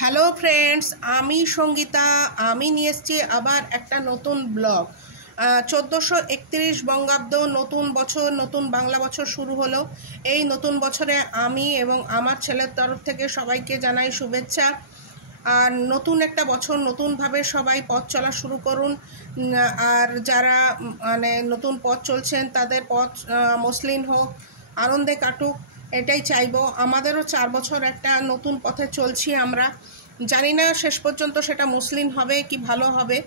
Hello friends, আমি সঙ্গীতা। আমি নিয়ে এসেছি আবার একটা নতুন ব্লগ। 1431 বঙ্গাব্দ, নতুন বছর, নতুন বাংলা বছর শুরু হলো। এই নতুন বছরে আমি এবং আমার ছেলের তরফ থেকে সবাইকে জানাই শুভেচ্ছা। আর নতুন একটা বছর, নতুনভাবে সবাই পথ চলা শুরু করুন। আর যারা মানে নতুন পথ চলছেন তাদের পথ মসৃণ হোক, আনন্দে কাটুক, এটাই চাইবো। আমাদেরও 4 বছর একটা নতুন পথে চলছি আমরা। জানি না শেষ পর্যন্ত সেটা মসৃণ হবে কি ভালো হবে,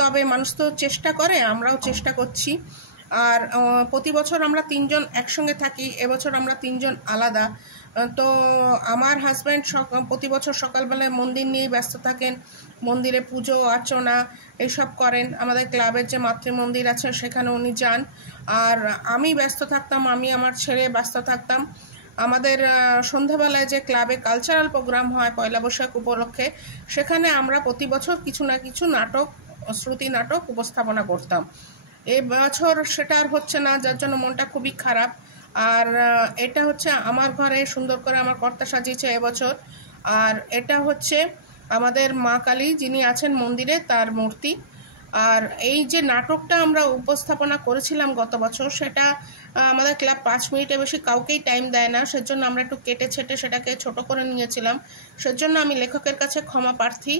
তবে মানুষ তো চেষ্টা করে, আমরাও চেষ্টা করছি। আর প্রতি বছর আমরা 3জন একসঙ্গে থাকি, এবছর আমরা 3জন আলাদা। তো আমার হাজব্যান্ড প্রতি বছর সকালবেলায় মন্দির নিয়েই ব্যস্ত থাকেন, মন্দিরে পুজো অর্চনা এইসব করেন। আমাদের ক্লাবের যে মাতৃ মন্দির আছে সেখানে উনি যান। আর আমি ব্যস্ত থাকতাম, আমি আমার ছেলে ব্যস্ত থাকতাম। আমাদের সন্ধ্যাবেলায় যে ক্লাবে কালচারাল প্রোগ্রাম হয় পয়লা বৈশাখ উপলক্ষে, সেখানে আমরা প্রতি বছর কিছু না কিছু নাটক, শ্রুতি নাটক উপস্থাপনা করতাম। এই বছর সেটা আর হচ্ছে না, যার জন্য মনটা খুবই খারাপ। আর এটা হচ্ছে আমার ঘরে সুন্দর করে আমার কর্তা সাজিয়েছে এবছর। আর এটা হচ্ছে আমাদের মা কালী যিনি আছেন মন্দিরে, তার মূর্তি। আর এই যে নাটকটা আমরা উপস্থাপনা করেছিলাম গত বছর, সেটা আমাদের ক্লাব 5 মিনিটের বেশি কাউকেই টাইম দেয় না, সেজন্য আমরা একটু কেটে ছেটে সেটাকে ছোট করে নিয়েছিলাম। সেজন্য আমি লেখকের কাছে ক্ষমা প্রার্থী।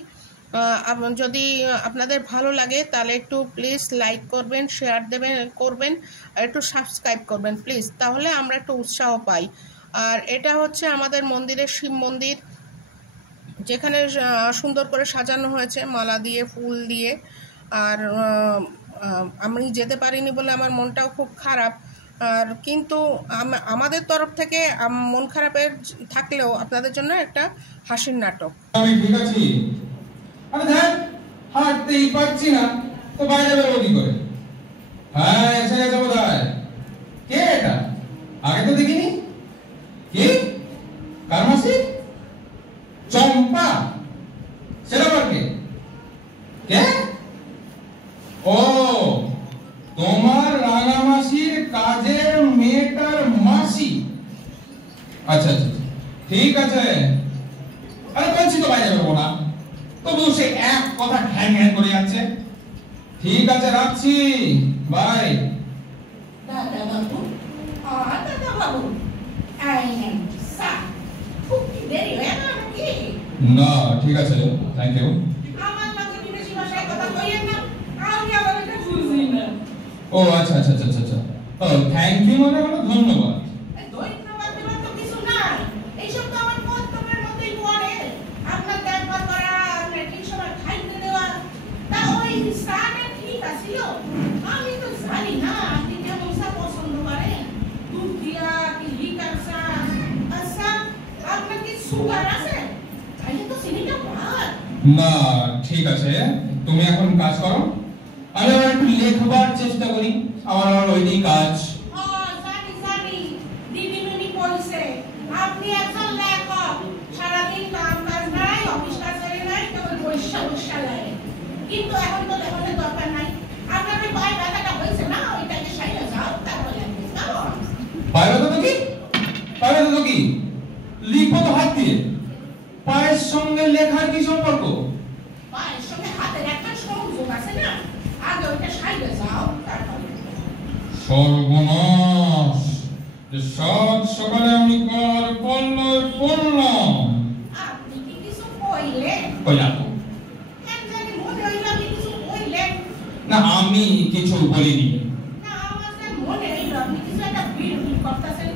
যদি আপনাদের ভালো লাগে তাহলে একটু প্লিজ লাইক করবেন, শেয়ার করবেন, আর একটু সাবস্ক্রাইব করবেন প্লিজ, তাহলে আমরা একটু উৎসাহ পাই। আর এটা হচ্ছে আমাদের মন্দিরের শিব মন্দির, যেখানে সুন্দর করে সাজানো হয়েছে মালা দিয়ে, ফুল দিয়ে। আর আমি যেতে পারিনি বলে আমার মনটাও খুব খারাপ। আর কিন্তু আমাদের তরফ থেকে মন খারাপের থাকলেও আপনাদের জন্য একটা হাসির নাটক। আমি ঠিক আছি। আমি ধ্যান হাঁটতেই পারছি না, তো বাইরে বেরোবো কি করে? হ্যাঁ, এসে গেছে বোধহয়। কে এটা? আগে তো দেখিনি। কি? কার মাসি? চম্পা? সেটা আবার কে? কে? ও, তোমার রাঙামাসির কাজের মেয়েটার মাসি। আচ্ছা আচ্ছা, ঠিক আছে। আরে বলছি তো বাইরে বেরোবো না, তবু সে এক কথা ঘ্যান ঘ্যান করে যাচ্ছে। ঠিক আছে, রাখছি, বাই। দাদা বাবু, দাদা বাবু, আই এম স্যার। খুব কি দেরি হয়ে গেল নাকি? না, ঠিক আছে, থ্যাংক ইউ। আমার লগে বিদেশি ভাষায় কথা কইেন না, আমি আবার এটা বুঝি না। ও আচ্ছা আচ্ছা আচ্ছা আচ্ছা, ও থ্যাংক ইউ মানে হলো ধন্যবাদ। ধন্যবাদ দেওয়ার তো কিছু নাই, এইসব তো আমার কর্তব্যের মধ্যেই পড়ে। আপনার দেখভাল করা, আপনার ঠিক সময় খাইতে দেওয়া, তা ওই স্যারে ঠিক আছিল। আমি তো জানি না আপনি কেমন চা পছন্দ করেন, দুধ দিয়া কি লিকার চা। আচ্ছা, আপনার কি সুগার আছে? তাইলে তো চিনিটা বাদ। না, ঠিক আছে, তুমি এখন কাজ করো, আমি আবার একটু লেখবার চেষ্টা করি। আমার ওইটাই কাজ। জানি দিদিমণি বলছে আপনি একজন লেখক, সারাদিন কাম কাজ নাই, অফিস কাছারি নাই, কেবল বৈশা লাগে। কিন্তু এখন তো লেখনের দরকার নাই, আপনার ওই পায়ে ব্যথাটা হয়েছে না, ওইটাকে সাইডে যাও, তারপরে আপনি যাও। পায়ে ব্যথা তো কি? পায়ে ব্যথা তো কি? লিখবো তো হাত দিয়ে। পায়ের সঙ্গে লেখার কি সম্পর্ক? পায়ের সঙ্গে হাতের একটা সংযোগ আছে না, আগে ওইটা সাইডে যাও, তারপরে। সর্বনাশ, যে সাত সকালে আমি কার পাল্লায় পড়লাম। আপনি কি কিছু কইলেন? কইলাম তো। কেন জানি মনে হইল আপনি কিছু কইলেন। না, আমি কিছু বলিনি। না, আমার যে মনে হইল আপনি কিছু একটা বিড়বিড় করতেছেন।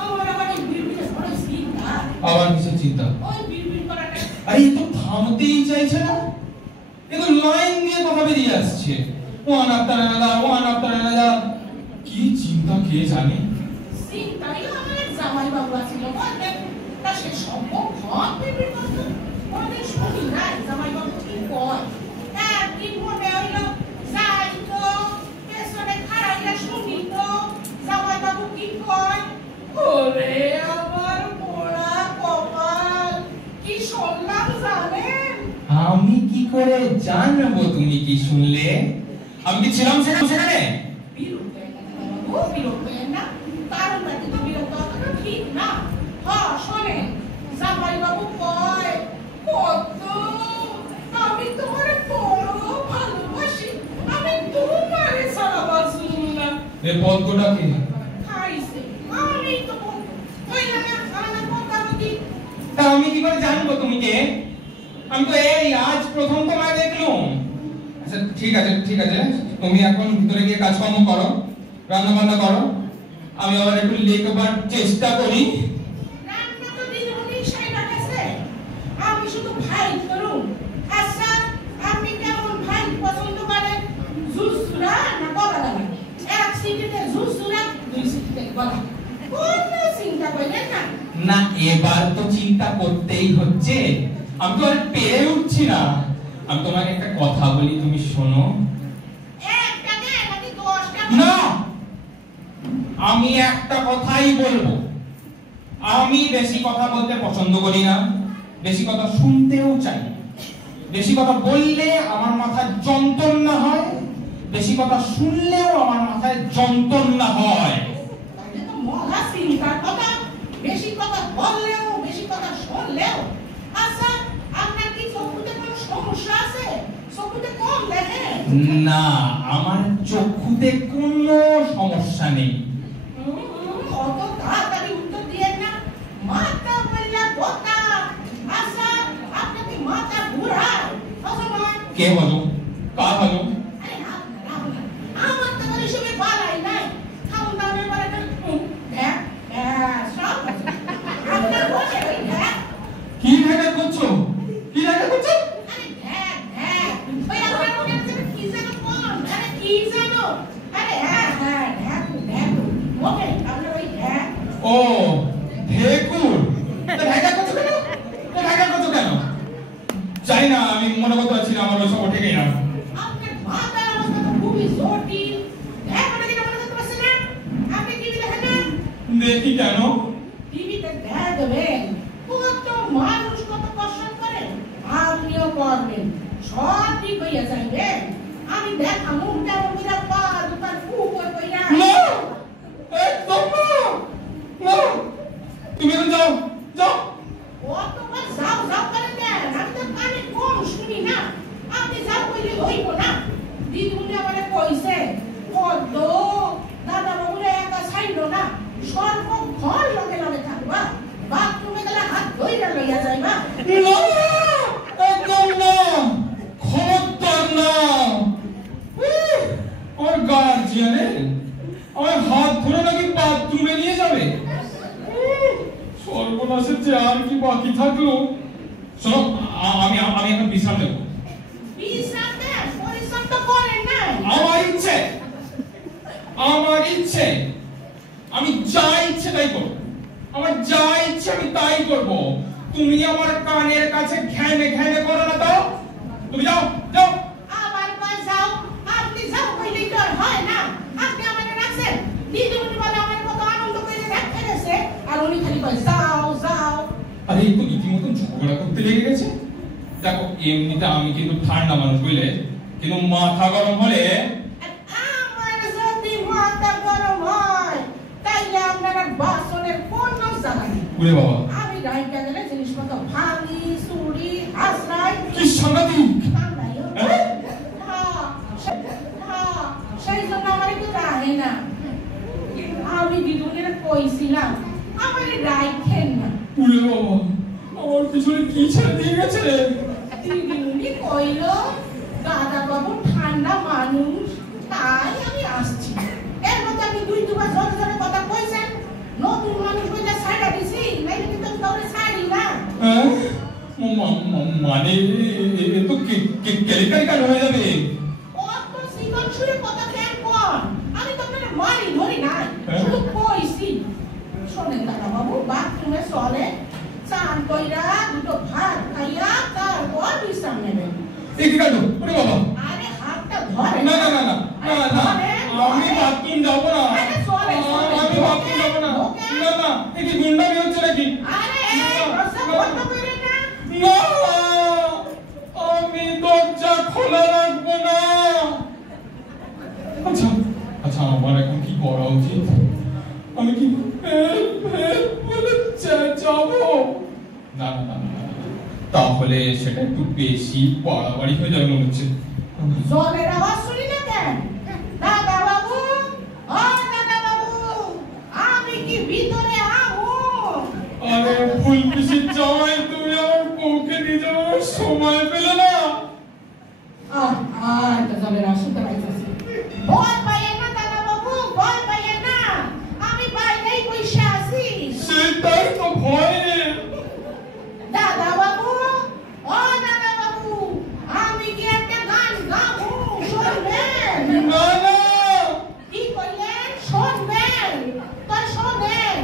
আমার আবার এই বিড়বিড়ে বড় চিন্তা। আবার কিছু চিন্তা? ওই বিড়বিড় করাটা আরে এ তো থামতেই চাইছে না, এ তো লাইন দিয়ে কথা বেরিয়ে আসছে। One after another, one after another. কি চিন্তা কে জানে? চিন্তাই আমার জামাই বাবু আছিল বলতেন, তা সে সম্ভব হন বিড়বিড় করতো। কোনদিন শুনি নাই জামাই বাবু কি কয়। একদিন মনে হইল যাই তো পেছনে খাড়াইয়া শুনি তো জামাই বাবু কি কয়। ওরে আমার পোড়া কপাল, কি শুনলাম জানেন? আমি কি করে জানবো তুমি কি শুনলে? আমি কি ছিলাম সেখানে? বিরক্ত হয়ে গেছে বাবু, বিরক্ত হয়ে না, কারণ ব্যতীত বিরক্ত হওয়াটা ঠিক না। শোনেন, জামাই বাবু কয় এ পদ্মটাকে খাইছে আমি তো কইলা না আমার পদ্মাবতী। তা আমি কি করে জানবো তুমি কে? আমি তো এই আজ প্রথম তোমায় দেখলাম। আচ্ছা ঠিক আছে তুমি এখন ভিতরে গিয়ে কাজকর্ম করো, রান্না বান্না করো, আমি আবার একটু লেখবার চেষ্টা করি। রান্না তো দিদিমণি সাইডা গেছে, আমি শুধু ভাই করুম। আচ্ছা আপনি কেমন ভাই পছন্দ করেন, জুসুরা না গলা লাগা? এক সিটিতে জুসুরা, দুই সিটিতে গলা, কোন চিন্তা করেন না? না এবার তো চিন্তা করতেই হচ্ছে, আমি তো আর পেরে উঠছি না। আমি তোমাকে একটা কথা বলি, তুমি শোনো। একটা কে নাকি 10টা? না, আমি একটা কথাই বলবো। আমি বেশি কথা বলতে পছন্দ করি না, বেশি কথা শুনতেও চাই না। বেশি কথা বললে আমার মাথায় যন্ত্রণা হয়, বেশি কথা শুনলেও আমার মাথায় যন্ত্রণা হয়। তাহলে তো মহা চিন্তার কথা, বেশি কথা বললেও বেশি কথা শুনলেও। আচ্ছা আপনার কি চোখে কোনো সমস্যা আছে? চোখে কম দেখে? না, আমার চক্ষুতে কোনো সমস্যা নেই। অত তাড়াতাড়ি উত্তর দিয়ে না, মাথা বললা কথা। আচ্ছা আপনি কি মাথা ঘুরায়? অসময় কে বলো? কার বলো? আরে আপনার আমার তো কোনো সঙ্গে বালাই নাই। খাওন দাওনের পরে তো দেখ সব আপনার বসে ওই দেখ। কি ঢাকা করছো? কি ঢাকা করছো? আরে দেখ ওই আপনার মনে হচ্ছে কি যেন কোন, আরে কি জানো? আরে দেখ ওকে আপনার ওই দেখ। ও ঢেকুর। তো ঢাকা করছো কেন? তো ঢাকা করছো কেন? জানি না, আমি মনে করতে পারছি না, আমার ওসব ঠিকই না। আপনার মাথার অবস্থা তো খুবই জটিল। দেখ ওটা যেটা মনে করতে পারছেন না? আপনি টিভি দেখেন না? দেখি কেন? টিভিতে দেখবেন কত মানুষ কত কষ্ট করে, আপনিও করবেন, সব ঠিক হইয়া যাইবে। আমি দেখা মুখটা মুখটা পা দুটার ফুকর কইরা না, একদম না। না, তুমি এখন যাও, যাও। কতবার যাও করে দেন, আমি তো কানে কম শুনি না। আপনি যাও কইলে হইব না। দিদিমণি আমারে কইছে কত দাদা বাবুরে একা ছাইলো না, সর্বক্ষণ লগে লগে থাকবা, বাথরুমে গেলে হাত ধইরা লইয়া যাইবা। না, একদম না, খবরদার না। আমার গার্জিয়ানে আমার হাত ধরে নাকি বাথরুমে নিয়ে যাবে। সর্বনাশের যে আর কি বাকি থাকলো। শোনো, আমি এখন বিশ্রাম নেব। বিশ্রাম দেন, পরিশ্রম তো করেন নাই। আমার ইচ্ছে আমি যা ইচ্ছে তাই করবো। আমার যা ইচ্ছে আমি তাই করবো। তুমি আমার কানের কাছে ঘ্যানে ঘ্যানে করো না তো। তুমি যাও, যাও। আবার কয় যাও, আপনি যাও কইলেই তো আর হয় না। আপনি আমারে রাখছেন, দিদিমণি বলে আমার কত আনন্দ করে দেখতে গেছে, আর উনি খালি কয় যাও। আরে এই তো রীতিমতন ঝগড়া করতে লেগে গেছে। দেখো এমনিতে আমি কিন্তু ঠান্ডা মানুষ বুঝলে, কিন্তু মাথা গরম হলে আমার যদি মাথা গরম হয় তাইলে আপনারা বাসনের কোনো জায়গা নেই। ওরে বাবা, আমি গাড়িটা গেলে জিনিসপত্র ভাঙি চুরি হাসরাই কি সাংঘাতিক। সেই জন্য আমার একটু রাহে না। আমি দিদুনের কইছিলাম আমার রাইখেন না। ওরে বাবা, আমার পিছনে কি ছেড়ে দিয়ে গেছে। দিদিমণি কইল দাদা বাবু ঠান্ডা মানুষ, তাই আমি আসছি। এর মধ্যে আপনি দুবার জোরে কথা কইছেন, নতুন মানুষ কইলে ছাড়া দিছি, নাইলে কিন্তু তোরে ছাড়ি না। মানে এ তো কেলেঙ্কারি কাজ হয়ে যাবে। কত সিজন শুনে কথা কেন কোন? আমি তো আপনার মারি ধরি নাই, শুধু কইছি। শোনেন দাদা বাবু, বাথরুমে চলে, চান কইরা দুটো ভাত খাইয়া তারপর বিশ্রাম নেবেন। এই কি কাজ? ওরে বাবা, আরে হাতটা ধরে না না না না না, আমি বাথরুম যাব না। আমি বাথরুম যাব না। না না, এই কি গুন্ডামি হচ্ছে নাকি? আরে দরজা বন্ধ করে না। না, আমি দরজা খোলা রাখবো না। আচ্ছা আমার এখন কি করা উচিত? আমি কি বলে যাবো? না না না, তাহলে সেটা একটু বেশি বাড়াবাড়ি হয়ে যাবে মনে হচ্ছে। জলের আওয়াজ শুনি না কেন? দাদা বাবু, ও আরে ফুল পিসির জামাই, তুমি আমার বউকে নিয়ে যাওয়ার সময় পেলে না? এটা জলের আসতে পাইতেছি। ভয় পাইয়ে না দাদা বাবু, ভয় পাইয়ে না, আমি বাইরেই বসে আছি। সেটাই তো ভয়। দাদা বাবু, ও দাদা বাবু, আমি কি একটা গান গাবো, শুনবেন? না না। কি কইলেন? শুনবেন তো শোনেন।